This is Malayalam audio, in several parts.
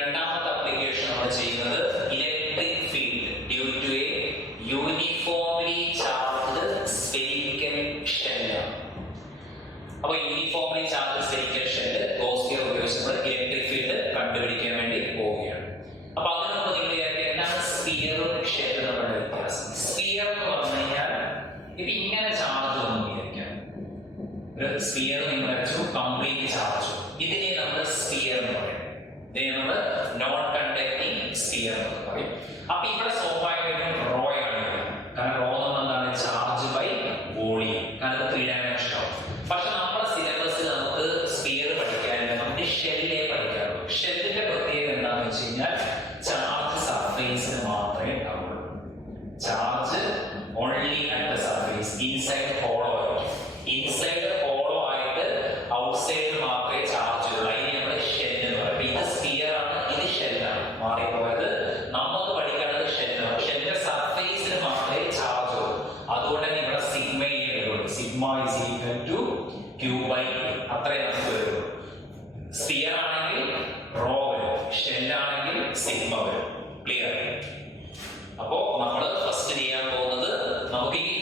രണ്ടാമത്തെ അപ്ലിക്കേഷൻ നമ്മൾ ചെയ്യുന്നത് electric field due to a uniformly charged spherical ഷെല്ലാണ്. അപ്പൊ uniformly charged spherical shell Gauss theorem ഉപയോഗിച്ച് നമ്മൾ ഇലക്ട്രിക് ഫീൽഡ് കണ്ടുപിടിക്കാൻ വേണ്ടി പോവുകയാണ്. അപ്പൊ അതിന് മുമ്പ് നിങ്ങൾ എന്താണ് സ്ഫിയറും ഷെല്ലും തമ്മിലുള്ള വ്യത്യാസം? സ്ഫിയർ എന്ന് പറഞ്ഞു കഴിഞ്ഞാൽ ഇപ്പൊ ഇങ്ങനെ ചാർജ് വന്നു വിചാരിക്കാം, ഒരു സ്ഫിയർ നിങ്ങൾ വരച്ചു, കംപ്ലീറ്റ് ചാർജ്, ഇതിനെ നമ്മൾ സ്ഫിയർ എന്ന് പറയും. ഇതിനെ നമ്മൾ നോൺ കണ്ടക്ടിങ് സ്ഫിയർ എന്ന് പറയും. അപ്പൊ ഇവിടെ സ്വാഭാവികമായിട്ടും റോ ആണ്, കാരണം റോ എന്താണ് ചാർജ് ബൈ വോളിയം, കാരണം 3 ഡയമെൻഷൻ ആവും. പക്ഷെ നമ്മുടെ സിലബസിൽ നമുക്ക് സ്ഫിയർ പഠിക്കാനില്ല, നമുക്ക് ഷെല്ലിനെ പഠിക്കാറുള്ളൂ. ഷെല്ലിന്റെ പ്രത്യേകത എന്താണെന്ന് വെച്ച് കഴിഞ്ഞാൽ ചാർജ് സർഫേസിന് മാത്രമേ ഉണ്ടാവുള്ളൂ. Charge only at the surface, inside hollow ആയിരിക്കും. ഇൻസൈഡ് ഹോളോ ആയിട്ട് ഔട്ട്സൈഡിൽ മാത്രമേ ചാർജ് ഉള്ളൂ. അതിന് നമ്മൾ ഷെല്ല് എന്ന് പറയും. ഇത് സ്ഫിയർ ആണ്, ഇത് ഷെല്ലാണ്. മാറിപ്പോയത് നമുക്ക് പഠിക്കേണ്ടത് ഷെല്ലാണ്. ഷെല്ലിന്റെ സർഫേസിന് മാത്രമേ ചാർജ് ഉള്ളൂ. അതുകൊണ്ട് തന്നെ ഇവിടെ സിഗ്മ വരുള്ളൂ. Sigma is equal to Q by അത്രേ നമുക്ക് വരുള്ളൂ. സ്ഫിയർ ആണെങ്കിൽ റോ വരും, ഷെല്ലാണെങ്കിൽ സിഗ്മ വരും. ക്ലിയർ? അപ്പോ നമ്മൾ ഫസ്റ്റ് ചെയ്യാൻ പോകുന്നത്, നമുക്ക് ഈ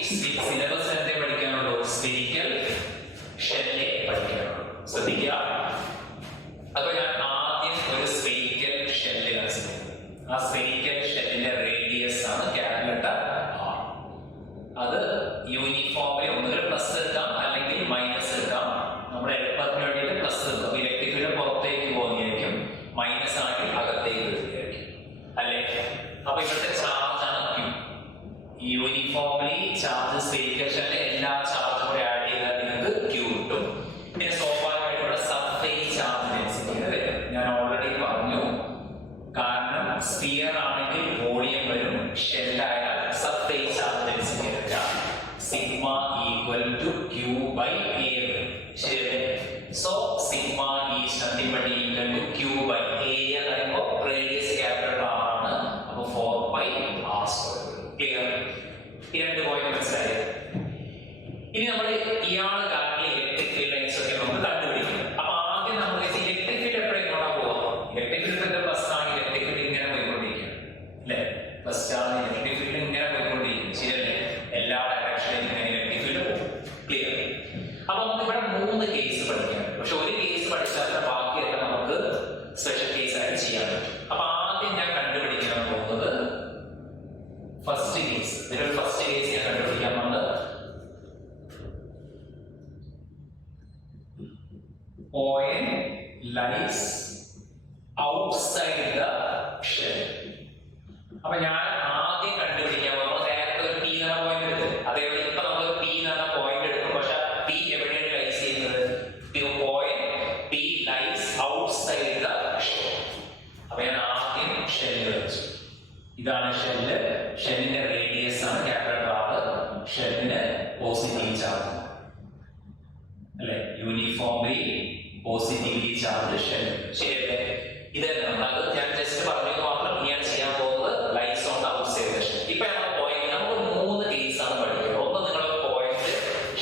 സിലബസ് എന്തേ പഠിക്കാനുള്ളൂ? സ്ഫെറിക്കൽ ഷെല്ലെ പഠിക്കാനുള്ളൂ. ശ്രദ്ധിക്കുക. അപ്പൊ ഞാൻ ആദ്യം ഒരു സ്ഫെറിക്കൽ ഷെല്ല് കൺസിഡർ ചെയ്തു. ആ സ്ഫെറിക്കൽ ഷെല്ലിന്റെ റേഡിയസ് ആണ് ക്യാപിറ്റൽ ലെറ്റർ ആർ. അത് യൂണിഫോമിൽ ഒന്നുകിൽ പ്ലസ് എടുക്കാം അല്ലെങ്കിൽ മൈനസ് എടുക്കാം. നമ്മുടെ എളുപ്പത്തിന് വേണ്ടിയിട്ട് പ്ലസ് എടുക്കാം. ഇലക്ട്രിക് ഫീൽഡ് പുറത്തേക്ക് പോകുന്നതായിരിക്കും, മൈനസ് ആണെങ്കിൽ അകത്തേക്ക് വരുന്നതായിരിക്കും, അല്ലേ? അപ്പൊ ഇവിടുത്തെ ചാർജ് ആണ് ക്യൂ. യൂണിഫോംലി ചാർജ് സ്ഫെറിക്കൽ ഷെല്ലിലെ എല്ലാ ചാർജും കൂടെ ആഡ് ചെയ്താൽ നിങ്ങൾക്ക് ക്യൂ കിട്ടും. പിന്നെ സ്വാഭാവികമായിട്ടുള്ള സർഫേസ് ചാർജ് ഡെൻസിറ്റി വരും. ഞാൻ ഓൾറെഡി പറഞ്ഞു, കാരണം സ്ഫിയർ ആണെങ്കിൽ വോളിയം വരും, ഷെല്ലായാൽ സർഫേസ് ചാർജ് ഡെൻസിറ്റി വരാം. Sigma equal to Q by A വരും. ശരി. So sigma is nothing but equal to Q by area എന്ന് പറയുമ്പോൾ റേഡിയസ് ക്യാപിറ്റൽ ആർ ആണ്. അപ്പൊ 4 പൈ ആർ സ്ക്വയർ. ക്ലിയർ? ഈ രണ്ട് പോയിന്റ് മനസ്സിലായി. ഇനി നമ്മൾ ഇയാള് കാരണം ഇലക്ട്രിക് ഫീൽഡ് ലൈൻസ് ഒക്കെ നമുക്ക് കണ്ടുപിടിക്കണം. അപ്പൊ ആദ്യം നമ്മൾ ഇലക്ട്രിക് ഫീൽഡ് എപ്പോഴെങ്ങോട്ടാ പോവാം? ഇലക്ട്രിക് ഫീൽഡ് പ്ലസ് ആണ്, ഇലക്ട്രിക് ഫീൽഡ് ഇങ്ങനെ പോയിക്കൊണ്ടിരിക്കുകയാണ്, അല്ലെ? പ്ലസ് ആണ്, ഇലക്ട്രിക് ഫീൽഡ് ഇങ്ങനെ പോയിക്കൊണ്ടിരിക്കും, ശരിയല്ലേ? എല്ലാ ഡയറക്ഷനിലും ഇങ്ങനെ ഇലക്ട്രിക് ഫീൽഡ് പോകും. ക്ലിയർ? അപ്പൊ നമുക്ക് ഇവിടെ 3 കേസ് പഠിക്കാം. പക്ഷെ ഒരു കേസ് പഠിച്ചാൽ ബാക്കിയെല്ലാം നമുക്ക് സ്പെഷ്യൽ കേസ് ആയിട്ട് ചെയ്യാൻ പറ്റും. അപ്പൊ ആദ്യം ഞാൻ കണ്ടുപിടിക്കാൻ പോകുന്നത് ഫസ്റ്റ് കേസ്. ഇതിലൊരു ഫസ്റ്റ് കേസ് ഞാൻ കണ്ടുപിടിക്കാൻ പോകുന്നത് point lies outside the shell. അപ്പൊ ഞാൻ ആദ്യം കണ്ടുപിടിക്കാൻ പോകുന്നത് നേരത്തെ ഒരു പി എന്ന പോയിന്റ് എടുത്ത്, അതേപോലെ ഇപ്പൊ നമ്മൾ പി എന്ന പോയിന്റ് എടുക്കും. പക്ഷെ പി എവിടെയാണ് ലൈസ് ചെയ്യുന്നത്? Point P lies outside the shell. അപ്പൊ ഞാൻ ആദ്യം ഷെല്ല് വെച്ചു. ഇതാണ് ഷെല്ല്. ഷെല്ലിന്റെ റേഡിയസ് ആണ് ക്യാപിറ്റൽ ആർ. ഷെല്ലിന് പോസിറ്റീവ് ചാർജ്, അല്ലെ? Uniformly positively charge shell. ശരിയല്ലേ? ഇതെല്ലാം ഞാൻ ജസ്റ്റ് പറഞ്ഞു മാത്രം. ഇനിയാണ് ചെയ്യാൻ പോകുന്നത് lies on outside the shell. ഇപ്പൊ നമ്മൾ പോയിന്റ്, നമുക്ക് 3 കേസ് ആണ് പഠിക്കുന്നത്. ഒന്ന്, നിങ്ങൾ പോയിന്റ്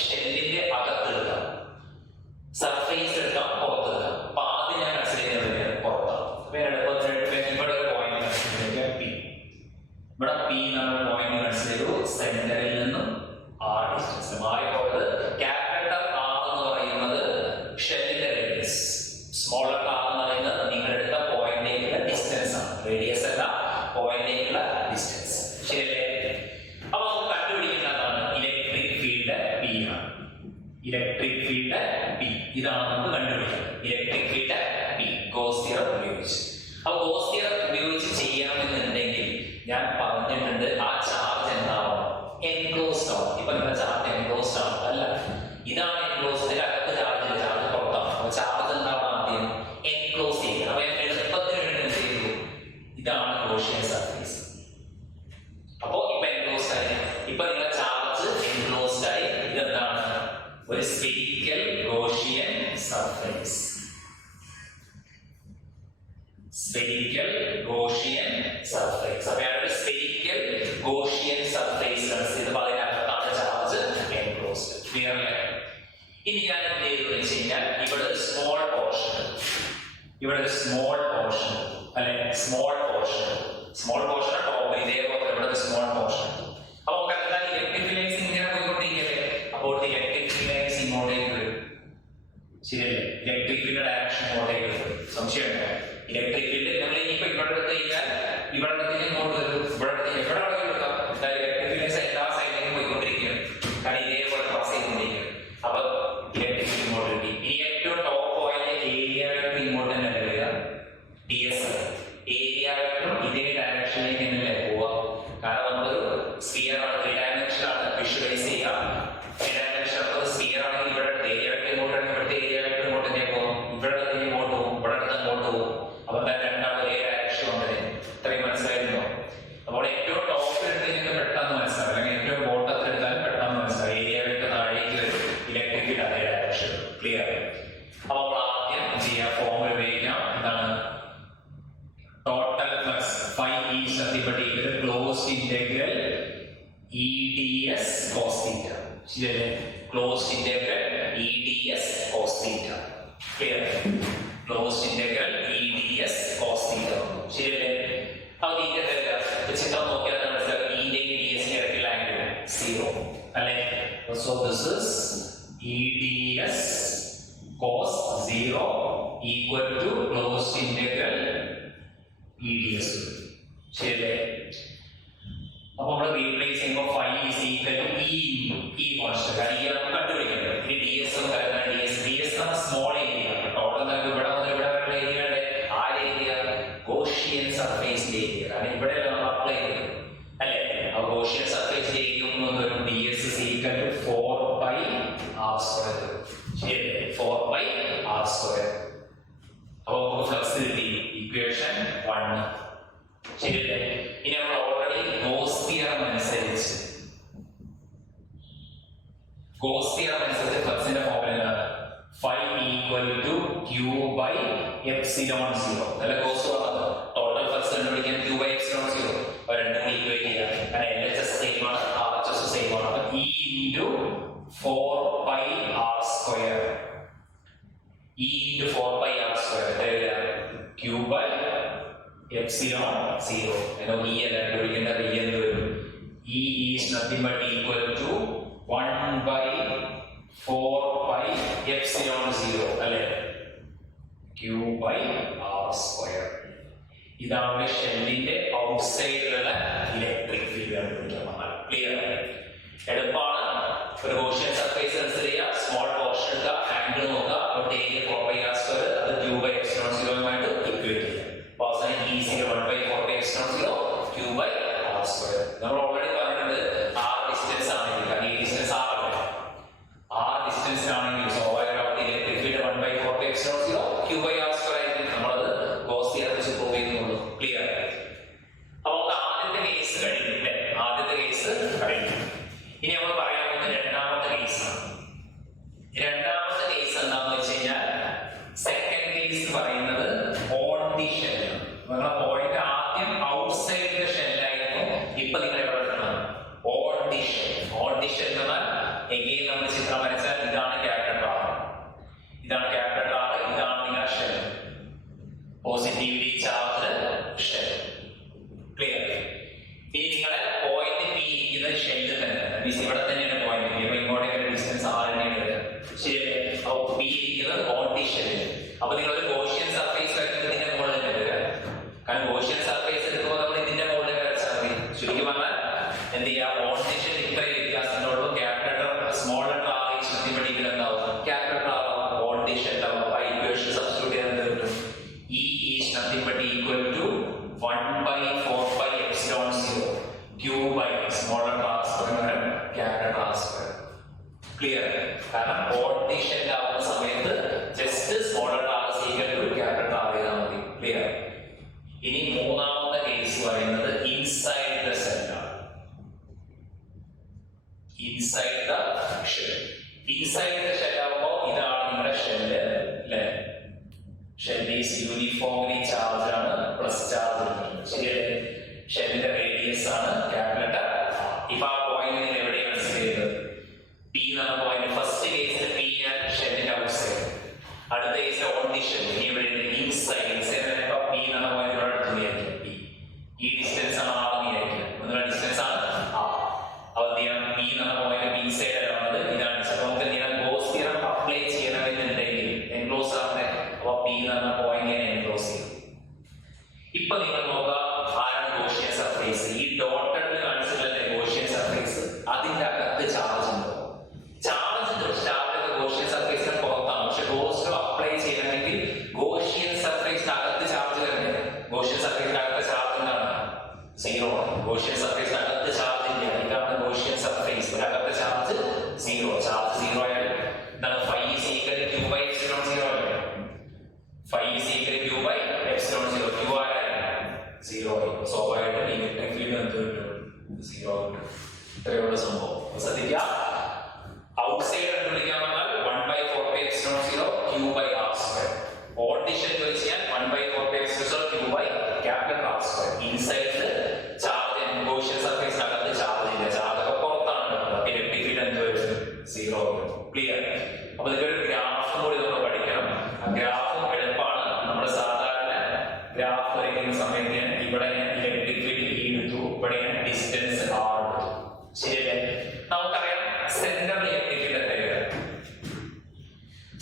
ഷെല്ലിന്റെ അകത്തെടുക്കാം, സർഫേസ് എടുക്കാം, പുറത്തെടുക്കാം. അപ്പൊ ആദ്യം ഞാൻ കൺസിഡർ ചെയ്യുന്നത് പുറത്താണ്. ഇവിടെ ഒരു പോയിന്റ് കൺസിഡർ ചെയ്യുക പി. ഇവിടെ പി നമ്മൾ പോയിന്റ് കൺസിഡർ ചെയ്തു. സെന്ററിൽ നിന്നും ആർ ഡിസ്റ്റൻസ് മാറിപ്പോയത്. ക്യാപിറ്റൽ ആർ എന്ന് പറയുന്നത് ഷെല്ലിന്റെ റേഡിയസ്, സ്മോളർ ആർ എന്ന് പറയുന്നത് നിങ്ങളെടുത്ത പോയിന്റിലേക്കുള്ള ഡിസ്റ്റൻസ് ആണ്. റേഡിയസ് അല്ല, പോയിന്റിലേക്കുള്ള ഡിസ്റ്റൻസ്. ശരിയല്ലേ? അപ്പൊ നമുക്ക് കണ്ടുപിടിക്കുന്നതാണ് ഇലക്ട്രിക് ഫീൽഡ് പി ആണ്. ഇലക്ട്രിക് ഫീൽഡ് പി ഇതാണ് നമുക്ക് കണ്ടുപിടിക്കുന്നത്. Electric field P goes theorem ഉപയോഗിച്ച്. അപ്പൊ ഗോസ് തിയറം ഉപയോഗിച്ച് ചെയ്യണമെന്നുണ്ടെങ്കിൽ ഞാൻ പറഞ്ഞിട്ടുണ്ട്, ആ ചാർജ് എന്താവണം? എൻക്ലോസ്ഡ് ആവും. ഇപ്പൊ നിങ്ങളുടെ ചാർജ് എൻക്ലോസ്ഡ് ആണ്, അല്ല? ഇതാണ് എൻക്ലോസ്ഡ്. അകത്ത് ചാർജ് ഇല്ല, ചാർജ് പുറത്താണ്. അപ്പൊ ചാർജ് എന്താവണം? ആദ്യം എൻക്ലോസ് ചെയ്യണം. അപ്പൊ ഞാൻ എളുപ്പത്തിന് വേണ്ടി എന്ത് ചെയ്തു? ഇതാണ് ഗോസിയൻ സർഫേസ്. അപ്പോ ഇപ്പൊ എൻക്ലോസ്ഡ് ആയി. ഇപ്പൊ നിങ്ങളുടെ ചാർജ് എൻക്ലോസ്ഡ് ആയി. ഇതെന്താണ്? ഒരു spherical Gaussian surface. Spherical Gaussian surface. അപ്പൊ ഞാനൊരു സ്ഫെറിക്കൽ ഗോസിയൻ സർഫേസ് കൺസിഡർ. അതിനകത്താണ് ചാർജ് എൻക്ലോസ്ഡ്. ക്ലിയർ അല്ലേ? ഇനി ഞാൻ എന്ത് ചെയ്തു വെച്ച് കഴിഞ്ഞാൽ ഇവിടെ ഒരു സ്മോൾ പോർഷൻ, ഇവിടെ ഒരു സ്മോൾ പോർഷൻ അല്ലെ സ്മോൾ പോർഷൻ ടോപ്പ് ഇതേപോലെ ഇവിടെ സ്മോൾ പോർഷൻ. അപ്പൊ എന്താ ഇലക്ട്രിക് ഫീൽഡ്സ് ഇങ്ങനെ പോയിക്കൊണ്ടിരിക്കല്ലേ, അപ്പോൾ ഇലക്ട്രിക് ഫീൽഡ്സ് ഇങ്ങോട്ടേക്ക് വരും. ശരിയല്ലേ? ഇലക്ട്രിക് ഫീൽഡ് ഡയറക്ഷൻ ഇങ്ങോട്ടേക്ക് വരും. സംശയമുണ്ടോ? ഇലക്ട്രിക് ഫീൽഡ് നമ്മൾ ഇനിയിപ്പോ ഇവിടെ എടുത്ത് കഴിഞ്ഞാൽ ഇവിടെ എടുത്ത് ഇങ്ങോട്ട് വരും, ഇവിടെ എവിടെ എടുക്കാം. ഇലക്ട്രിക് ഫീൽഡ്സ് എല്ലാ സൈഡിലേക്കും പോയിക്കൊണ്ടിരിക്കുകയാണ്, കാരണം ഇതേപോലെ ക്രോസ് ചെയ്തുകൊണ്ടിരിക്കുകയാണ്. അപ്പൊ ഇലക്ട്രിക് ഫീൽഡ് ഇങ്ങോട്ട് കിട്ടി. ഇനി ഏറ്റവും ടോപ്പ് പോയിന്റ് ഏരിയ വെക്ടർ ഇങ്ങോട്ട് തന്നെ വരിക, ds. ഏരിയ വെക്ടർ ഇതേ ഡയറക്ഷനിലേക്ക് തന്നെ പോവാ, കാരണം നമ്മളൊരു സ്ഫിയർ ആണ്, 3 ഡയമെൻഷൻ ആണ് വിഷ്വലൈസ് ചെയ്യുക. 3 ഡയമെൻഷൻ ഉള്ളത് സ്ഫിയർ ആണെങ്കിൽ ഇവിടെ ഏരിയ വെക്ടർ ഇങ്ങോട്ടാണ്, ഇവിടുത്തെ ഏരിയ വെക്ടർ ഇങ്ങോട്ട് തന്നെ പോകും, ഇവിടെ ഇങ്ങോട്ട് പോകും, ഇവിടെ അങ്ങോട്ട് പോകും. അപ്പൊ രണ്ടാമത് ഒരേ ഡയറക്ഷൻ ഉണ്ടല്ലേ. ഇത്രയും മനസ്സിലായിരുന്നോ? അപ്പോൾ ഏറ്റവും ടോപ്പിൽ എടുത്ത് പെട്ടെന്ന് മനസ്സിലാവും, അല്ലെങ്കിൽ ഏറ്റവും ബോട്ടത്തിൽ എടുത്താലും പെട്ടെന്ന് മനസ്സിലാവും. ഏരിയ വെക്ടർ താഴേക്ക് വരും, ഇലക്ട്രിക് ഫീൽഡ് അതേ ഡയറക്ഷൻ. ക്ലിയർ? അപ്പൊ നമ്മൾ ആദ്യം ചെയ്യാം, ഫോർമുല ഉപയോഗിക്കാം. എന്താണ്? Total flux phi is nothing but equal to closed integral EDS cos theta. ശരിയല്ലേ? closed integral EDS cos theta. Clear? closed integral EDS cos theta. ശരിയല്ലേ? അപ്പോൾ ഇതിന്റെ ചിത്രം നോക്കിയാൽ മനസ്സിലാക്കാം, ഇന്റെയും ഡിഎസിന്റെ ഇടയ്ക്കുള്ള ആംഗിൾ 0 അല്ലേ? so this is EDS cos 0 equal to closed integral EDS. ശരിയല്ലേ? അപ്പൊ നമ്മൾ റീപ്ലേസ് ചെയ്യുമ്പോൾ phi is equal to E constant, കാരണം ഈ നമുക്ക് കണ്ടുപിടിക്കേണ്ടത്. ഇനി ds എന്ന് പറയുന്നത് ds എന്ന സ്മോൾ ഏരിയ, ടോട്ടൽ നമുക്ക് ഇവിടെ മുതൽ ഇവിടെ വരെയുള്ള ഏരിയയുടെ ആ ഏരിയ ഗോഷ്യൻ സർഫേസ് ഏരിയ, കാരണം ഇവിടെ നമ്മൾ അപ്ലൈ ചെയ്തത് അല്ലേ? ആ ഗോഷ്യൻ സർഫേസ് ഏരിയ വരും ds is equal to 4 pi r square. ശരിയല്ലേ? 4 pi r square. അപ്പോൾ നമുക്ക് ഫ്ലക്സ് കിട്ടി, ഇക്വേഷൻ 1. ശരിയല്ലേ? ഇനി നമ്മൾ ഓൾറെഡി ഗോസ് തിയറം അനുസരിച്ച് ഫ്ലക്സിന്റെ ഫോർമുല എന്താണ്? phi equal to q by epsilon 0. അല്ല ഗോസ് പറഞ്ഞത് ടോട്ടൽ ഫ്ലക്സ് കണ്ടുപിടിക്കാൻ q by epsilon 0 രണ്ടും ഈക്വേറ്റ് ചെയ്യാം, കാരണം LHS സെയിം ആണ്, RHS സെയിം ആണ്. അപ്പോൾ E into 4 pi r square, E into 4 pi r square q by epsilon 0. എന്നോ E അല്ല കണ്ടുപിടിക്കേണ്ട, E എന്ന് വരും. E is nothing but equal to 1 by 4 pi epsilon 0 അല്ലേ? q by r square. ഇതാണ് ഷെല്ലിന്റെ ഔട്ട്സൈഡിലുള്ള ഇലക്ട്രിക് ഫീൽഡ് കണ്ടുപിടിക്കാൻ. ക്ലിയർ? എളുപ്പമാണ്. ഒരു ഗോഷ്യൻ സർഫേസ് കൺസിഡർ ചെയ്യുക, സ്മോൾ പോർഷൻ എടുക്കുക, ആംഗിൾ നോക്കുക, അവിടെ ഏരിയ 4 pi r square, അത് q by epsilon 0 ആയിട്ട് ഇക്വേറ്റ് ചെയ്യുക. അപ്പോൾ അവസാനം E is 1 by 4 pi epsilon 0 q by r square. നമ്മൾ ഓൾറെഡി പറഞ്ഞിട്ടുണ്ട്, r ഡിസ്റ്റൻസ് ആണെങ്കിൽ, കാരണം ഈ ഡിസ്റ്റൻസ് r അല്ലേ, r ഡിസ്റ്റൻസ് ആണെങ്കിൽ സ്വാഭാവികമായിട്ട് electric field 1 by 4 pi epsilon 0 q by r square ആയിരിക്കും. നമ്മളത് ഗോസ് തിയറം വെച്ച് പ്രൂവ് ചെയ്യുന്നുള്ളൂ. ക്ലിയർ? അപ്പോൾ ആദ്യത്തെ കേസ് കഴിഞ്ഞില്ലേ? ആദ്യത്തെ കേസ് കഴിഞ്ഞു. ഇനി നമ്മൾ പറയാൻ പോകുന്ന രണ്ടാമത്തെ കേസാണ്. രണ്ടാമത്തെ കേസ് എന്താണെന്ന് വെച്ച് കഴിഞ്ഞാൽ, സെക്കൻഡ് കേസ് പറയുന്നത് ഓൺ ദി ഷെൽ. നിങ്ങളുടെ പോയിന്റ് ആദ്യം ഔട്ട്സൈഡ് ദ ഷെല്ലായിരുന്നു, ഇപ്പൊ നിങ്ങൾ എവിടെ എടുക്കണം? On the shell. On the shell എന്നാൽ എഗെയിൻ നമ്മൾ ചിത്രം വരച്ചാൽ ഇതാണ് ക്യാപിറ്റൽ R, ഇതാണ് ക്യാപിറ്റൽ R, ഇതാണ് നിങ്ങളുടെ shell, positively charged shell. Clear? ഇനി നിങ്ങളുടെ പോയിന്റ് പി ഇരിക്കുന്നത് ഷെല്ലിൽ തന്നെ, ഇവിടെ തന്നെയാണ് പോയിന്റ് പി. അപ്പൊ ഇങ്ങോട്ടേക്ക് ഡിസ്റ്റൻസ് R തന്നെയാണ് വരുന്നത്. ശരിയല്ലേ? അപ്പോൾ പി ഇരിക്കുന്നത് ഓൺ ദി ഷെല്ലിൽ. അപ്പൊ നിങ്ങളൊരു ഗോഷ്യൻ സർഫേസ് വരയ്ക്കുന്നത് ഇതിന്റെ മുകളിൽ തന്നെ വരിക, കാരണം ഗോഷ്യൻ സർഫേസ് എടുക്കുമ്പോൾ നമ്മൾ ഇതിന്റെ മുകളിൽ വരച്ചാൽ മതി. ശരിക്കും പറഞ്ഞാൽ എന്ത് ചെയ്യുക? ഓൺ ദി ഷെൽ ഇത്രയും വ്യത്യാസങ്ങളുള്ളൂ. Capital small letter R is nothing but equal എന്താവും? ക്യാപിറ്റൽ R ആവും. ഓൺ ദി ഷെൽ ആവും. അപ്പോൾ ഇക്വേഷൻ സബ്സ്റ്റിറ്റ്യൂട്ട് ചെയ്താൽ എന്ത് കിട്ടും? E is nothing but equal to 1 by 4 pi epsilon 0 q by smaller r square capital R square. Clear? കാരണം ഓൺ ദി ഷെൽ ആവുന്ന സമയത്ത് just smaller r is equal to capital R ചെയ്താൽ മതി. ക്ലിയർ? ഇനി മൂന്നാമത്തെ കേസ് പറയുന്നത് ഇൻസൈഡ് ദ ഷെൽ ആണ്. Inside the shell. Inside the shell ആവുമ്പോൾ ഇതാണ് നിങ്ങളുടെ ഷെല്ല് അല്ലേ? ഷെൽ ഈസ് യൂണിഫോംലി ചാർജ് ആണ്, പ്ലസ് ചാർജ്. ശരിയല്ലേ? ഷെല്ലിന്റെ റേഡിയസ് ആണ് ക്യാപിറ്റൽ R. ഇപ്പൊ ആ പോയിന്റ് എവിടെയാണ് കൺസിഡർ ചെയ്തത്? പി എന്ന പോയിന്റ്. ഫസ്റ്റ് കേസിൽ പി ഞാൻ ഷെല്ലിന്റെ ഇപ്പൊ നിങ്ങൾ നോക്കുക, ആരാണ് ഗോഷ്യൻ സർഫേസ്? ഈ ഡോട്ടഡ് കാണിച്ചിട്ടുള്ള ഗോഷ്യൻ സർഫേസ്, അതിന്റെ അകത്ത് ചാർജ് ഉണ്ടോ? ചാർജ് ഗോഷ്യൻ സർഫേസിന് പുറത്താണ്. പക്ഷെ ഗോസ്റ്റർ അപ്ലൈ ചെയ്യണമെങ്കിൽ ഗോഷ്യൻ സർഫേസിന് അകത്ത് ചാർജ് വരണ്ടേ? ഗോഷ്യൻ സർഫേസിന് അകത്ത് ചാർജ് എന്താണ്? സീറോ ആണ്. ഗോഷ്യൻ സർഫേസിന് അകത്ത് ചാർജ് ഇല്ല. ഇതാണ് ഗോഷ്യൻ സർഫേസ്. അകത്ത് ചാർജ് സീറോ. ചാർജ് സീറോ ആയാൽ എന്താണ്? Phi is equal to Q by epsilon zero അല്ലേ? Phi is equal to Q by epsilon zero. Q ആയാൽ സീറോ ആയി. സ്വാഭാവികമായിട്ടും ഇലക്ട്രിക് ഫീൽഡ് എന്ത് കിട്ടും? സീറോ കിട്ടും. ഇത്രയുള്ള സംഭവം ശ്രദ്ധിക്കുക. ഔട്ട്സൈഡ് കണ്ടുപിടിക്കാൻ പറഞ്ഞാൽ 1/4πε0 Q by R square. On ഡിഷൻ ചോദിച്ചു കഴിഞ്ഞാൽ 1/4πε0 Q by capital R square. ഇൻസൈഡിൽ ചാർജ് ഗോഷ്യൻ സർഫേസിനകത്ത് ചാർജ് ഇല്ല. ചാർജ് ഒക്കെ പുറത്താണ് കിട്ടുന്നത്. ഇലക്ട്രിക് ഫീൽഡ് എന്ത് വരും? സീറോ. ക്ലിയർ? അപ്പൊ ഇതിലൊരു ഗ്രാഫും കൂടി നമ്മൾ പഠിക്കണം. ആ ഗ്രാഫും എളുപ്പമാണ്. നമ്മൾ സാധാരണ ഗ്രാഫ് വരയ്ക്കുന്ന സമയത്ത് ഇവിടെ ഇലക്ട്രിക് ഫീൽഡ് E എടുത്തു, ഇവിടെ ഡിസ്റ്റൻസ് R എടുത്തു. ശരിയല്ലേ? നമുക്കറിയാം സെന്ററിൽ ഇലക്ട്രിക് ഫീൽഡ് എത്രയാണ്?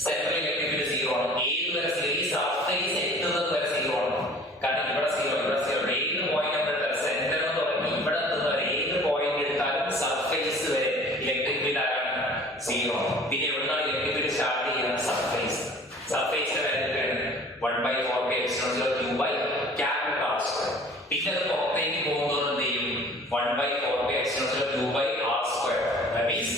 സെന്ററിൽ ഇലക്ട്രിക് ഫീൽഡ് സീറോ ആണ്. ഏത് വരെ സീറോ? ഈ സർഫേസ് എത്തുന്നത് വരെ സീറോ ആണ്. കാരണം ഇവിടെ സീറോ, ഇവിടെ സീറോ. ഏത് പോയിന്റ് എടുത്താലും സെന്റർ എന്ന് തുടങ്ങി ഇവിടെ എത്തുന്നത് വരെ ഏത് പോയിന്റ് എടുത്താലും സർഫേസ് വരെ ഇലക്ട്രിക് ഫീൽഡ് ആരാണ്? സീറോ ആണ്. പിന്നെ എവിടുന്നാണ് ഇലക്ട്രിക് ഫീൽഡ് സ്റ്റാർട്ട് ചെയ്യുക? സർഫേസ്. സർഫേസിന്റെ വാല്യൂ എത്രയാണ്? 1/4πε0 Q by capital R square. പിന്നെ അത് പുറത്തേക്ക് പോകുന്നത് എന്ത് ചെയ്യും? 1/4πε0 Q by R square. That means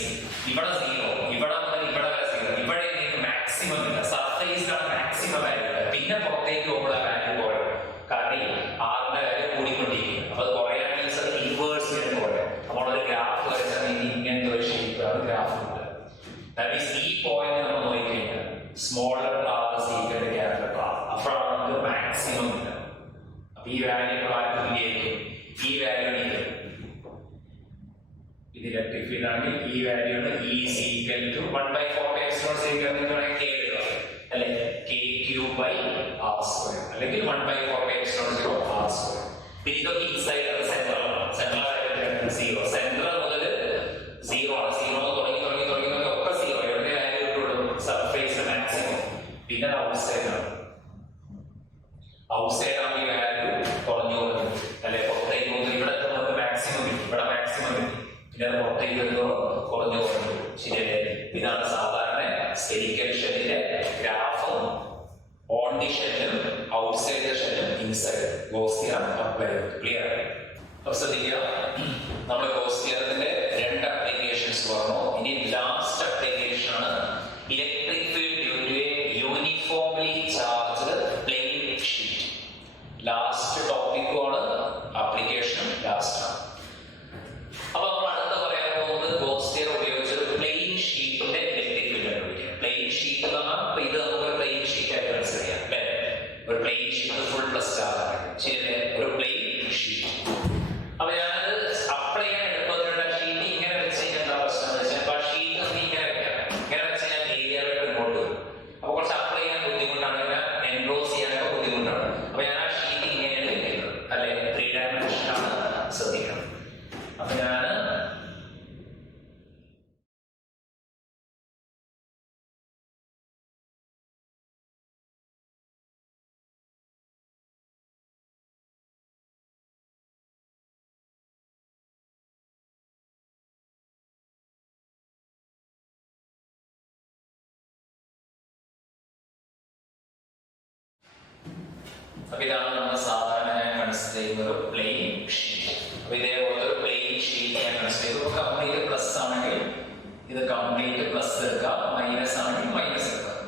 ഇവിടെ സീറോ, ഇവിടെ മുതൽ ഇവിടെ വരെ സീറോ. ഇവിടെ മാക്സിമം ഇല്ല. സർഫേസിലാണ് മാക്സിമം വാല്യൂ. പിന്നെ പുറത്തേക്ക് പോകുമ്പോൾ ആ വാല്യൂ കുറയും. കാരണം ആറിന്റെ വാല്യൂ കൂടിക്കൊണ്ടിരിക്കും. അപ്പൊ അത് കുറയാൻ മീൻസ് അത് ഇൻവേഴ്സ് ചെയ്യാൻ കുറയും. നമ്മളൊരു ഗ്രാഫ് വരച്ചാൽ ഇങ്ങനത്തെ ഒരു ഷേപ്പാണ് ഗ്രാഫ് ഉണ്ട്. That means ഈ പോയിന്റ് നമ്മൾ നോക്കിക്കഴിഞ്ഞാൽ smaller R is equal to capital R. അപ്പോഴാണ് നമുക്ക് മാക്സിമം ഇല്ല. അപ്പൊ ഈ വാല്യൂ ആയിരിക്കും. ഈ വാല്യൂ ഇത് ഇലക്ട്രിക് ഫീൽഡ് ആണെങ്കിൽ ഈ വാല്യൂ ആണ് E is equal to 1/4πε0 അല്ലെ? KQ by R square അല്ലെങ്കിൽ 1/4πε0 R square. പിന്നെ ഇതൊക്കെ ഇൻസൈഡ് സെൻട്രലാണ്. Central zero. സെൻട്രൽ മുതൽ സീറോ ആണ്. സീറോ തുടങ്ങി ഒക്കെ സീറോ. എവിടെ വാല്യൂ കിട്ടുള്ളൂ? Surface maximum. പിന്നെ ഔട്ട്സൈഡ് ആണ്. ഔട്ട്സൈഡ് ആണ് ഈ വാല്യൂ കുറഞ്ഞു അല്ലെ? പുറത്തേക്ക് പോകുന്നത് ഇവിടെ നമുക്ക് മാക്സിമം കിട്ടും. ഇവിടെ മാക്സിമം കിട്ടും. പിന്നെ അത് പുറത്തേക്ക് കുറഞ്ഞു. ശരിയല്ലേ? ഇതാണ് സാധാരണ സ്ഫെറിക്കൽ ഷെല്ലിലെ ഗ്രാഫും ഓൺ ദി ഷെല്ലും ഔട്ട്സൈഡ് ഷെല്ലും ഇൻസൈഡ് ഗോസ് തിയറം അപ്ലൈ ചെയ്തു. ക്ലിയർ? അപ്പൊ ശ്രദ്ധിക്കുക, നമ്മുടെ ഗോസ് തിയറത്തിന്റെ 2 അപ്ലിക്കേഷൻസ് പറഞ്ഞു. ഇനി ലാസ്റ്റ് അപ്ലിക്കേഷൻ ആണ് electric field due to a uniformly charged plane sheet. Last ടോപ്പിക്കുമാണ്, ആപ്ലിക്കേഷനും ലാസ്റ്റ് ആണ്. അപ്പൊ നമ്മൾ അടുത്ത പറയാൻ പോകുന്നത് ഗോസ് തിയറം ഉപയോഗിച്ചത് പ്ലെയിൻ ഷീറ്റിന്റെ ഇലക്ട്രിക് ഫീൽഡ് കണ്ടുപിടിക്കുക. പ്ലെയിൻ ഷീറ്റ് എന്ന് പറഞ്ഞാൽ ഇത് നമുക്ക് ഒരു പ്ലെയിൻ ഷീറ്റ് ആയിട്ട് കൺസിഡർ ചെയ്യാം അല്ലെ? ഒരു plain sheet full plus charge ആണ്. ശരിയല്ലേ? ഒരു പ്ലെയിൻ ഷീറ്റ്. അപ്പൊ ഞാനത് അപ്ലൈ ചെയ്യാൻ എളുപ്പത്തിലുള്ള ഷീറ്റ് ഇങ്ങനെ വെച്ച് കഴിഞ്ഞാൽ എന്താ പ്രശ്നം എന്ന് വെച്ചാൽ ആ ഷീറ്റ് നമുക്ക് ഇങ്ങനെ വെക്കാം. ഇങ്ങനെ വെച്ച് കഴിഞ്ഞാൽ ഏരിയയിലോട്ട് ഇങ്ങോട്ട് വരും. അപ്പൊ കുറച്ച് അപ്ലൈ ചെയ്യാൻ ബുദ്ധിമുട്ടാണ്, എൻക്ലോസ് ചെയ്യാനൊക്കെ ബുദ്ധിമുട്ടാണ്. അപ്പൊ ഞാൻ ആ ഷീറ്റ് ഇങ്ങനെയാണ് വെക്കുന്നത് അല്ലെ? 3 ഡയമെൻഷനാണ്. ശ്രദ്ധിക്കണം. അപ്പൊ ഞാൻ അപ്പൊ ഇതാണ് നമ്മൾ സാധാരണ ഞാൻ കൺസിഡർ ചെയ്യുന്നത് പ്ലെയിൻ ഷീറ്റ്. അപ്പൊ ഇതേപോലെ ഒരു പ്ലെയിൻ ഷീറ്റ് ഞാൻ കൺസിഡർ ചെയ്തു. കംപ്ലീറ്റ് പ്ലസ് ആണെങ്കിൽ ഇത് കംപ്ലീറ്റ് പ്ലസ് എടുക്കാം, മൈനസ് ആണെങ്കിൽ മൈനസ് എടുക്കാം.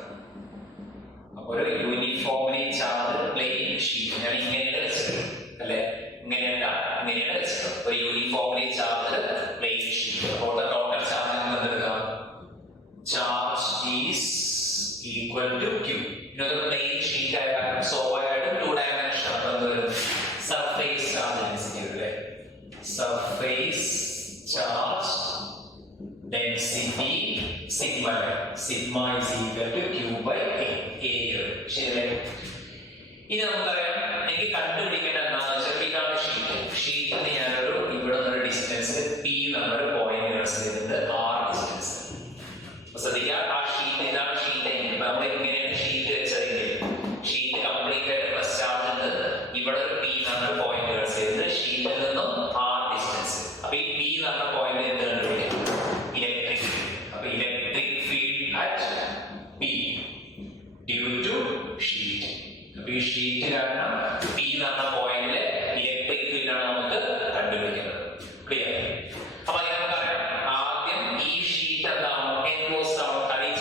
അപ്പൊ ഒരു യൂണിഫോംലി ചാർജ് പ്ലെയിൻ ഷീറ്റ് ഞാൻ ഇങ്ങനെയാണ് വെച്ചത് അല്ലെ? ഇങ്ങനെയല്ല, ഇങ്ങനെയാണ് വെച്ചത്. ഒരു യൂണിഫോംലി ചാർജ് പ്ലെയിൻ ഷീറ്റ്. അപ്പോൾ ടോട്ടൽ ചാർജ് എന്തെടുക്കാം? Charge is equal to Q. ഇതൊരു പ്ലെയിൻ ഷീറ്റ് ആയാലും സ്വാഭാവികമായിട്ടും 2 ഡയമെൻഷൻ ആണ്. സർഫേസ് ചാർജ് ഡെൻസിറ്റി അല്ലേ? Surface charge density sigma. Sigma is equal to Q by A. ശരിയല്ലേ? ഇനി നമുക്കറിയാം, എനിക്ക് കണ്ടുപിടിക്കേണ്ട എന്താണെന്ന് വെച്ചാൽ ഇതാണ് ഷീറ്റ്. ഷീറ്റിന് ഞാനൊരു ഇവിടെ നിന്നൊരു ഡിസ്റ്റൻസ് പി എന്നൊരു പോയിന്റ് കൺസിഡർ ചെയ്തിട്ട് R ഡിസ്റ്റൻസ്. ശ്രദ്ധിക്കുക, ആ ഷീറ്റ് ഇതാണ് ഷീറ്റ്. നമ്മൾ എങ്ങനെയാണ് ഷീറ്റ് വെച്ചതെങ്കിൽ ഷീറ്റ് കംപ്ലീറ്റ് ആയിട്ട് പ്ലസ് ചാർജ് ഉണ്ട്. ഇവിടെ ഇവിടെ ഒരു പി എന്ന് പറഞ്ഞ പോയിന്റ് കൺസിഡർ ഷീറ്റിൽ നിന്നും ആർ ഡിസ്റ്റൻസ്. അപ്പൊ ഈ പി എന്ന് പറഞ്ഞ പോയിന്റ് എന്ത് കണ്ടുപിടിക്കാം? Electric field. അപ്പൊ electric field at P due to sheet. അപ്പൊ ഈ ഷീറ്റ് കാരണം പി എന്ന് പറഞ്ഞ പോയിന്റിലെ ഇലക്ട്രിക് ഫീൽഡ് ആണ് നമുക്ക് കണ്ടുപിടിക്കുന്നത്. ക്ലിയർ? അപ്പൊ അതിനെ നമുക്കറിയാം, ആദ്യം ഈ ഷീറ്റ് എന്താണോ എൻക്ലോസ്ഡ് ആവും. കാരണം ഈ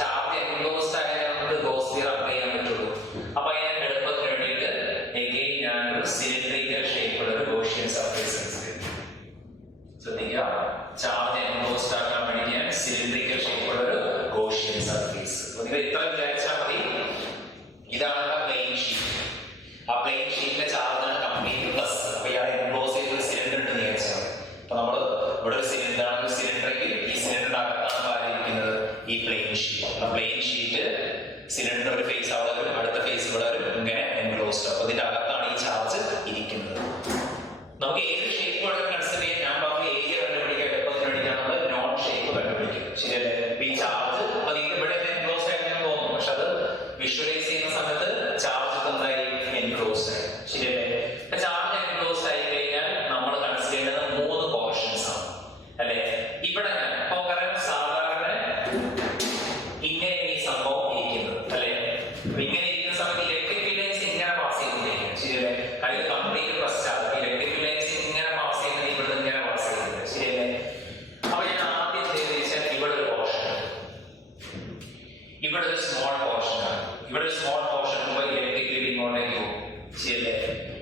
ചാർജ് എൻക്ലോസ്ഡ് ആയാലേ നമുക്ക് ഗോസ് തിയറം അപ്ലൈ ചെയ്യാൻ പറ്റുള്ളൂ. അപ്പൊ അതിനെ എളുപ്പത്തിന് വേണ്ടിയിട്ട് എഗെയിൻ ഞാനൊരു സിലിണ്ടറിക്കൽ ഷേപ്പുള്ള ഒരു ഗോസിയൻ സർഫേസ് ശ്രദ്ധിക്കുക. ചാർജ് എൻക്ലോസ്ഡ് ആക്കാൻ വേണ്ടി ഞാൻ സിലിണ്ടറിക്കൽ ഷേപ്പുള്ള ഒരു ഗോസിയൻ സർഫേസ്. നിങ്ങൾ ഇത്ര വിചാരിച്ചാൽ മതി. ഇതാണ് പ്ലെയിൻ ഷീറ്റ്. ആ പ്ലെയിൻ ഷീറ്റിലെ ചാർജാണ് കംപ്ലീറ്റ് പ്ലസ്. അപ്പൊ ഇയാളെ എൻക്ലോസ് ചെയ്ത ഒരു സിലിണ്ടർ ഉണ്ടെന്ന് വിചാരിച്ചാൽ അപ്പൊ നമ്മൾ ഇവിടെ ഒരു സിലിണ്ടർ ആണ്. സിലിണ്ടറിൽ ഈ സിലിണ്ടറിന്റെ അകത്താണ് പാലിരിക്കുന്നത് ഈ പ്ലെയിൻ ഷീറ്റ്. ആ പ്ലെയിൻ ഷീറ്റ് സിലിണ്ടർ ഒരു ഫേസ് അവിടെ വരും, അടുത്ത ഫേസ് ഇവിടെ വരും, ഇങ്ങനെ എൻക്ലോസ്ഡ്. അപ്പൊ ഇതിന്റെ അകത്താണ് ഈ ചാർജ് ഇരിക്കുന്നത്. നമുക്ക് ഏത് ഷേപ്പ് വേണം കൺസിഡർ ചെയ്യാൻ? ഞാൻ പറഞ്ഞു ഏരിയ കണ്ടുപിടിക്കാൻ എളുപ്പത്തിന് വേണ്ടിയിട്ടാണ് നമ്മൾ നോൺ ഷേപ്പ് കണ്ടുപിടിക്കുന്നത്. ശരിയല്ലേ? അപ്പൊ ഈ ചാർജ് അപ്പൊ നിങ്ങൾക്ക് ഇവിടെ എൻക്ലോസ് ആയിട്ടാണ് തോന്നുന്നു, പക്ഷെ അത് വിഷ്വലൈസ് ചെയ്യുന്ന സമയത്ത് ചാർജ് എന്തായി? എൻക്ലോസ്ഡ് ആയി. ശരിയല്ലേ? ചാർജ് എൻക്ലോസ്ഡ് ആയി കഴിഞ്ഞാൽ നമ്മൾ കൺസിഡർ ചെയ്യുന്നത് 3 പോർഷൻസ് ആണ് അല്ലെ? ഇവിടെ സാധാരണ ഇങ്ങനെ ഈ സംഭവം ഇരിക്കുന്നത് അല്ലെ? ഇങ്ങനെ ഇരിക്കുന്ന സമയത്ത് ഇലക്ട്രിക് ഫീൽഡ്സ് ഇങ്ങനെ പാസ് ചെയ്യുന്നില്ല. ശരിയല്ലേ? അതിൽ കംപ്ലീറ്റ് പ്രസ് ആണ്. ഇലക്ട്രിക് ഫീൽഡ്സ് ഇങ്ങനെ പാസ് ചെയ്യുന്നത്, ഇവിടെ ഇങ്ങനെ പാസ് ചെയ്യുന്നത്. ശരിയല്ലേ? അപ്പൊ ഞാൻ ആദ്യം ചെയ്ത് വെച്ചാൽ ഇവിടെ ഒരു പോർഷൻ, ഇവിടെ ഒരു സ്മോൾ പോർഷൻ ആണ്. ഇവിടെ ഒരു സ്മോൾ പോർഷൻ ഇലക്ട്രിക് ഫീൽഡ് ഇങ്ങോട്ടേക്ക് പോകും. ശരിയല്ലേ?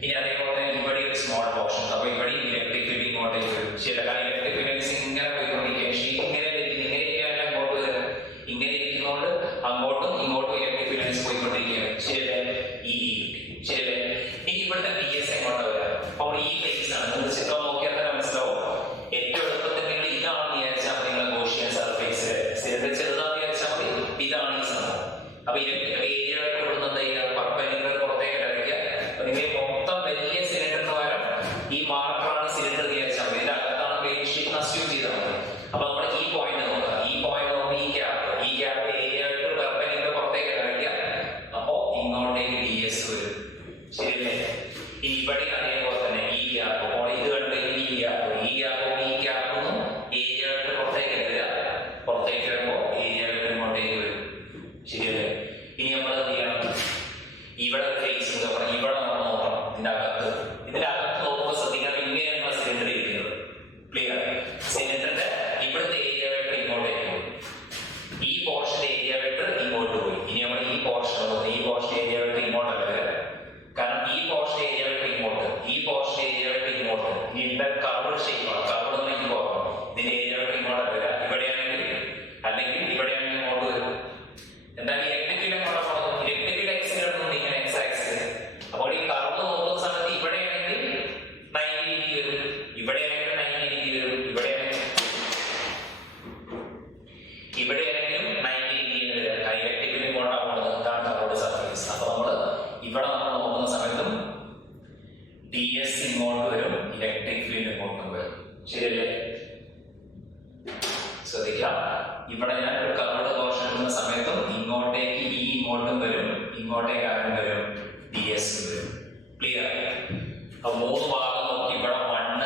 ഇനി അതേപോലെ ഇവിടെ ഒരു സ്മോൾ പോർഷൻ. അപ്പൊ ഇവിടെ ഇലക്ട്രിക് ഫീൽഡ് ഇങ്ങോട്ടേക്ക് വരും. ശരിയല്ല? കാരണം ഇലക്ട്രിക് ഫീൽഡ്സ് ഇങ്ങനെ പോയിക്കൊണ്ടിരിക്കുക. ഷീറ്റ് ഇങ്ങനെ ഇരിക്കുകയല്ല, അങ്ങോട്ട് വരും. ഇങ്ങനെ ഇരിക്കുന്നതുകൊണ്ട് അങ്ങോട്ടും ഇങ്ങോട്ടും ഇലക്ട്രിക് ഫീൽഡ്സ് പോയിക്കൊണ്ടിരിക്കുകയാണ്. ശരിയല്ലേ? ശരിയല്ലേ? ഇനി ഇവിടുത്തെ പി എസ് എങ്ങോട്ടാ വരാം? അപ്പോൾ ഈ ഫേസ് ആണ്. നിങ്ങൾ ചിത്രം നോക്കിയാൽ തന്നെ മനസ്സിലാവും. ഏറ്റവും എളുപ്പത്തിൽ നിങ്ങൾ ഇതാണെന്ന് വിചാരിച്ചാൽ മതി. നിങ്ങൾ ഗോസിയൻ സർഫേസ് സിലിണ്ടർ ചെറുതാണെന്ന് വിചാരിച്ചാൽ മതി. ഇതാണ് ഈ സംഭവം. അപ്പൊ ഏരിയ കൊടുക്കുന്നത് പർപ്പൻഡിക്കുലർ പുറത്തേക്ക് വരയ്ക്കുക. നിങ്ങൾ മൊത്തം വലിയ സിലിണ്ടറിന് പകരം ഈ മാർക്കറാണ് സിലിണ്ടർ വിചാരിച്ചാൽ മതി. ഇതിന്റെ അകത്താണ് പ്ലെയിൻ ഷീറ്റ് അസ്യൂം ചെയ്താൽ മതി. അപ്പൊ നമ്മൾ ഈ പോയിന്റ് നോക്കുക. ഈ പോയിന്റ് നോക്കുക. ഈ ഗ്യാപ്പ് ഏരിയ ആയിട്ട് പർപ്പൻഡിക്കുലർ പുറത്തേക്ക് വരയ്ക്കുക. അപ്പോ ഇങ്ങോട്ടേക്ക് ഡി എസ് വരും. ശരിയല്ലേ? ഇനി ഇവിടെ അതേപോലെ തന്നെ ഈ ഗ്യാപ്പ് ഇത് കണ്ടെങ്കിൽ ഈ ഗ്യാപ്പും ഏരിയ ആയിട്ട് പുറത്തേക്ക് വരിക. പുറത്തേക്ക് വരുമ്പോൾ ഏരിയ ആയിട്ട് ഇങ്ങോട്ടേക്ക് വരും. ശരിയല്ലേ? ഇനി നമ്മൾ എന്ത് ചെയ്യണം? ഇവിടെ ഫേസ് ഇവിടെ നമ്മൾ നോക്കണം. ഇതിന്റെ അകത്ത് നോക്കുമ്പോൾ ശ്രദ്ധിക്കണം. ഇങ്ങനെ നമ്മൾ സിലിണ്ടർ ഇരിക്കുന്നത്. ക്ലിയർ? സിലിണ്ടറിന്റെ ഇവിടുത്തെ ഏരിയ ആയിട്ട് ഇങ്ങോട്ടേക്ക് പോയി. ഈ പോർഷൻ ഏരിയ ആയിട്ട് ഇങ്ങോട്ട് പോയി. ഇനി നമ്മൾ ഈ പോർഷൻ ഏരിയ ആയിട്ട് ഇങ്ങോട്ടല്ല വരിക. കാരണം ഈ പോർഷൻ ഏരിയ ആയിട്ട് ഇങ്ങോട്ട്, ഈ പോർഷൻ ഏരിയ ആയിട്ട് ഇങ്ങോട്ട്. ഇനി ഇതിന്റെ കർവ് ഷേപ്പാണ്. കർവ് നമ്മൾ ഈ പോകണം. ഇതിന്റെ ഏരിയ ആയിട്ട് ഇങ്ങോട്ടല്ല വരിക. ഇവിടെയാണെങ്കിൽ അല്ലെങ്കിൽ ഇവിടെയാണെങ്കിൽ ഇങ്ങോട്ട് വരും. എന്താണ് ഇലക്ട്രിക് ഫീൽഡ് എങ്ങോട്ടാ പോകുന്നത്? ഇലക്ട്രിക് ഫീൽഡ് എക്സിൽ എടുക്കുന്നത് ഇങ്ങനെ എക്സ് ആക്സിൽ. അപ്പോൾ ഈ കർവ് നോക്കുന്ന സമയത്ത് ഇവിടെയാണെങ്കിൽ 90 ഡിഗ്രി വരും, ഇവിടെയാണെങ്കിൽ 90 ഡിഗ്രി വരും, ഇവിടെയാണെങ്കിലും 90 ഡിഗ്രി വരും. ഇലക്ട്രിക് ഫീൽഡ് ഇങ്ങോട്ടാ പോകുന്നത്. ഇതാണ് കർവ്ഡ് സർഫേസ്. അപ്പൊ ഇവിടെ നമ്മൾ നോക്കുന്ന സമയത്തും ഡി എസ് ഇങ്ങോട്ട് വരും, ഇലക്ട്രിക് ഫീൽഡ് ഇങ്ങോട്ടും വരും. ശരിയല്ലേ? ശ്രദ്ധിക്കാം. ഇവിടെ ഞാൻ ഒരു കർവ്ഡ് പോർഷൻ എടുക്കുന്ന സമയത്തും ഇങ്ങോട്ടേക്ക് ഇങ്ങോട്ടും വരും, ഇങ്ങോട്ടേക്ക് ആരും വരും, ഡി എസ് വരും. ക്ലിയർ? അപ്പൊ 3 ഭാഗം നോക്കി. ഇവിടെ 1,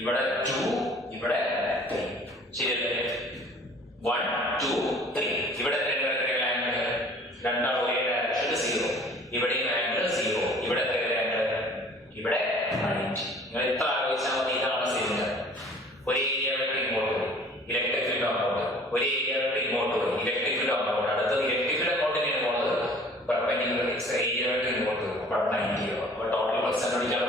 ഇവിടെ 2, ഇവിടെ 3. ശരിയല്ലേ? 1, 2, 3. ഇവിടെ ആംഗിൾ രണ്ടാം ഒരേ ഡയറക്ഷൻ 0. ഇവിടെയും ആംഗിൾ 0. ഇവിടെ ആംഗിൾ ഇവിടെ 90. നിങ്ങൾ എത്ര ആലോചിച്ചാൽ മതി. ഇതാണ് സിലിണ്ടർ. ഒരു ഏരിയ ഇങ്ങോട്ട് പോയി, ഇലക്ട്രിക് ഫീൽഡ് അങ്ങോട്ട്. ഒരു ഏരിയ ഇങ്ങോട്ട് പോയി, ഇലക്ട്രിക് ഫീൽഡ് അങ്ങോട്ട്. അടുത്തത് ഇലക്ട്രിക് ഫീൽഡ് അങ്ങോട്ട് തന്നെയാണ് പോകുന്നത്. പെർപെൻഡിക്കുലർ ഏരിയ ഇങ്ങോട്ട് പോകും. അപ്പോൾ 90 ആവും. അപ്പോൾ ടോട്ടൽ പെർസെന്റേജ് ആണ്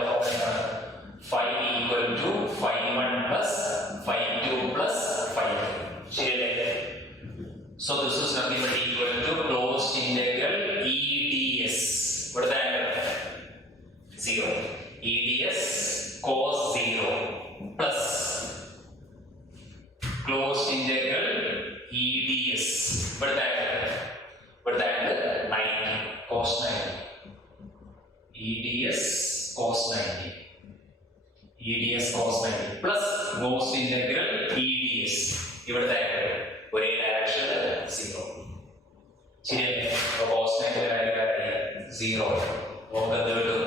5 equal to 5(1) plus 5(2) plus 5. ശരിയല്ലേ? So this is nothing but equal to closed integral EDS. ഇവിടുത്തെ angle 0. EDS cos 0 plus closed integral EDS. ഇവിടുത്തെ angle 90 cos 90. EDS cos 90. EDS cos 90 plus closed integral EDS. ഇവിടുത്തെ ആംഗിൾ ഒരേ ഡയറക്ഷൻ 0. ശരിയല്ലേ? cos 90 0. അപ്പോൾ എന്ത് കിട്ടും?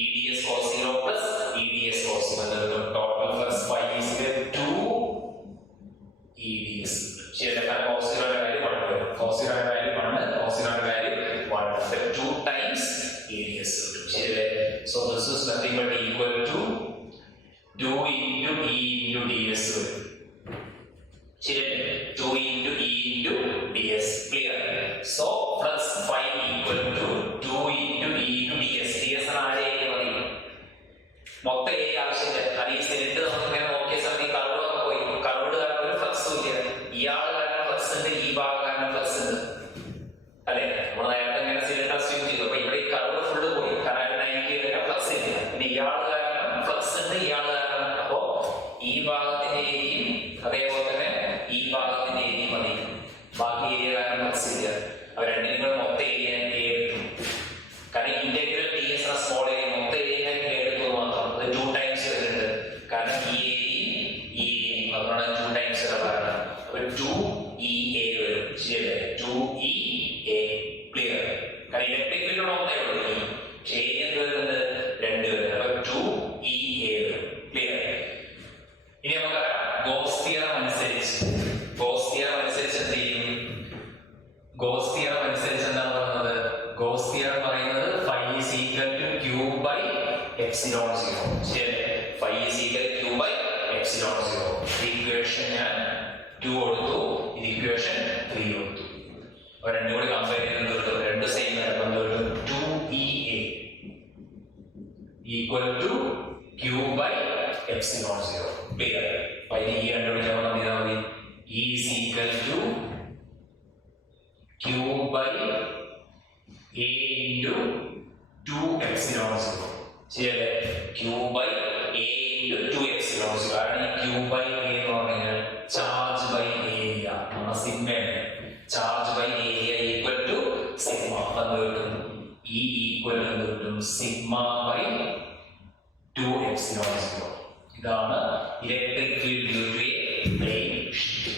EDS cos 0 plus EDS cos 0 എന്ത് കിട്ടും? Total flux phi is equal to EDS. ശരി, കാരണം cos 0 ന്റെ വാല്യൂ 1 വരും. cos 0 ന്റെ വാല്യൂ 1, cos 0 ന്റെ വാല്യൂ 1. അപ്പോൾ 2 times EDS കിട്ടും. ശരിയല്ലേ? So this is nothing but equal to 2 into E into ds വരും. ശരിയല്ലേ? 2 into E into ds. Clear? So flux phi equal to 2 into E into ds. ds ആരെയൊക്കെ മതി? മൊത്തം ഏ ആവശ്യമില്ല. അത് ഈ സിലിണ്ടർ നമുക്ക് ഇങ്ങനെ നോക്കിയ സമയത്ത് കർവൊക്കെ പോയി. കർവ്ഡ് കാരണം ഒരു ഫ്ലക്സും ഇല്ല. ഇയാൾ കാരണം ഫ്ലക്സ് ഉണ്ട്, ഈ ഭാഗം കാരണം ഫ്ലക്സ് ഉണ്ട്. അല്ലെ? നമ്മൾ നേരത്തെ ഇങ്ങനെ സിലിണ്ടർ അസ്യൂം ചെയ്തു. അപ്പൊ ഇവിടെ ഈ കർവ് ഫുള്ള് പോയി. കാരണം 90 വരെ ഫ്ലക്സ് ഇല്ല. പിന്നെ ഇയാൾ കാരണം ഫ്ലക്സ് ഉണ്ട്, ഇയാൾ കാരണം. അപ്പോ ഈ ഭാഗത്തിന്റെ ഏരിയയും അതേപോലെ തന്നെ ഈ ഭാഗത്തിന്റെ ഏരിയയും മതി. ബാക്കി ഏരിയ കാരണം ഫ്ലക്സ് ഇല്ല. അവ രണ്ടിനും കൂടെ മൊത്തം ഏരിയ എടുക്കും. കാരണം ഇന്റഗ്രൽ ടി എസ് എന്ന സ്മോൾ ഏരിയ മൊത്തം ഏരിയ എടുക്കുന്നത് മാത്രം. അത് 2 ടൈംസ് വരുന്നുണ്ട്. കാരണം ഈ ഏരിയയും ഈ ഏരിയയും അതുകൊണ്ടാണ് 2 ടൈംസ് കാരണം. അപ്പൊ 2EA വരും. ശരിയല്ലേ? 2EA. ക്ലിയർ? കാരണം ഇലക്ട്രിക് ഫീൽഡ് ഒന്നേ ഉള്ളൂ. പക്ഷേ ഏരിയ എന്ത് വരുന്നത്? 2 വരുന്നത്. അപ്പൊ 2EA വരും. ക്ലിയർ? ഇനി നമുക്കറിയാം ഗോസ് തിയറം അനുസരിച്ച് എന്ത് ചെയ്യും? ഗോസ് തിയറം അനുസരിച്ച് എന്താണ് പറയുന്നത്? ഗോസ് തിയറം പറയുന്നത് phi is equal to q by epsilon 0. ശരിയല്ലേ? phi is equal to q by epsilon 0. Equation ഞാൻ 2 കൊടുത്തു, ഇത് ഇക്വേഷൻ 3 കൊടുത്തു. അപ്പൊ രണ്ടും കൂടി കമ്പയർ ചെയ്ത് രണ്ട് സെയിം ആണ്. 2EA equal to q by epsilon 0. Clear? phi നെ ഈ കണ്ടുപിടിക്കാൻ മതി. E is equal to q by a into 2 epsilon 0. ശരിയല്ലേ? q by a into 2 epsilon 0. കാരണം ഈ q by a എന്ന് പറഞ്ഞാൽ ചാർജ് ബൈ ഏരിയ. നമ്മൾ സിഗ്മയാണ്. Charge by area equal to sigma. എന്ത് കിട്ടും? E ഈക്വൽ എന്ത് കിട്ടും? Sigma by 2 epsilon 0. ഇതാണ് electric field due to a plane sheet.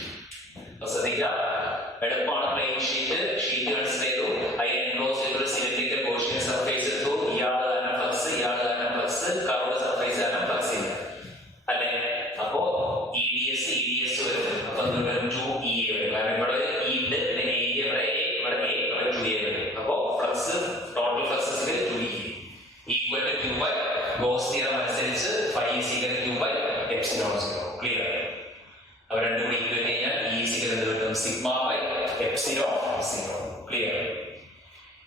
ശ്രദ്ധിക്കുക, എളുപ്പമാണ്. പ്ലെയിൻ ഷീറ്റ് കൺസിഡർ ചെയ്തു. അതിൽ എൻക്ലോസ് ചെയ്ത ഒരു സിലിണ്ടറിക്കൽ കോഷണൽ സർഫേസ് എടുത്തു. ഇയാൾ കാരണം ഫ്ലക്സ്, കർവ്ഡ് സർഫേസ് കാരണം ഫ്ലക്സ് ഇല്ല. അല്ലെ? അപ്പോ EDS വരും. അപ്പൊ 2EA വരും. കാരണം ഇവിടെ E ഉണ്ട്, പിന്നെ ഏരിയ ഇവിടെ A, ഇവിടെ 2A വരും. അപ്പോ flux total flux 2EA equal to q by Gauss theorem അനുസരിച്ച് phi is equal to q by epsilon 0. Clear? അവ രണ്ടും കൂടി ഈക്വൽ ചെയ്യാൻ E is equal to കിട്ടും സിഗ്മ ബൈ എപ്സിലോൺ 0. ക്ലിയർ?